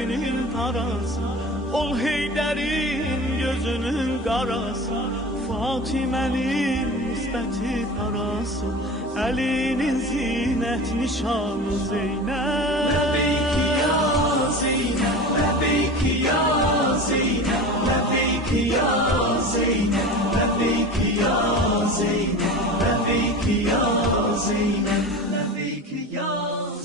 elinin tarası, ol Heydərin gözünün qarası, Fatimənin nisbəti parası, əlinin zinət nişanı Zeynəb. Ləbeyki ya Zeynəb, ləbeyki ya Zeynəb, ləbeyki ya Zeynəb, ləbeyki ya Zeynəb, ləbeyki ya Zeynəb, ləbeyki ya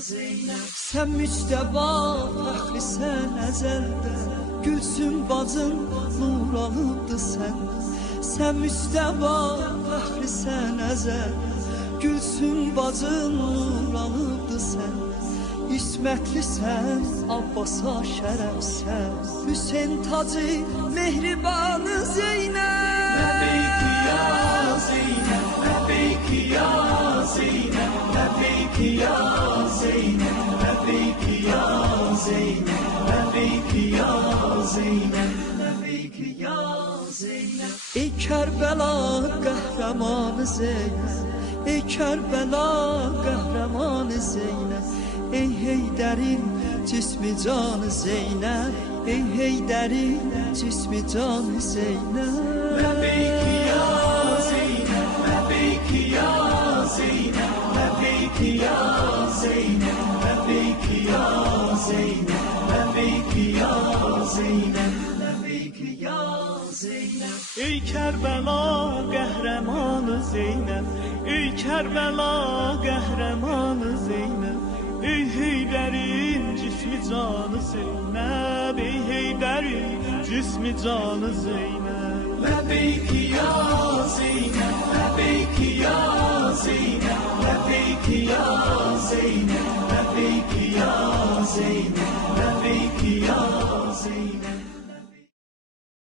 Zeynəb. Sən müstəba fəxrisən əzəldə, Gülsüm bacın nur alıbdı səndə. Sən müstəba fəxrisən əzəldə, Gülsüm bacın nur alıbdı səndə. İsmətlisən, Abbasa şərəfsən, Hüseyn tacı mehribanı Zeynəb. Ləbeyki ya Zeynəb, ləbeyki ya Zeynəb, ləbeyki ya Zeynəb, ləbeyki ya Zeynəb, ləbeyki ya Zeynəb, ləbeyki ya Zeynəb. Ey Kərbəla qəhrəmanı Zeynəb, ey Kərbəla qəhrəmanı Zeynəb, ey Heydərin cismi canı Zeynəb, ey Heydərin cismi canı Zeynəb. Ləbeyki ya Zeynəb, ləbeyki ya Zeynəb, ləbeyki ya Zeynəb, ləbeyki ya Zeynəb, ləbeyki ya Zeynəb, ləbeyki ya Zeynəb. Ey Kərbəla qəhrəmanı Zeynəb, ey Kərbəla qəhrəmanı Zeynəb, ey Heydərin cismi canı Zeynəb, ey Heydərin cismi canı Zeynəb. Ləbeyki ya Zeynəb, ləbeyki ya Zeynəb, ləbeyki ya Zeynəb, ləbeyki ya Zeynəb, ləbeyki ya Zeynəb.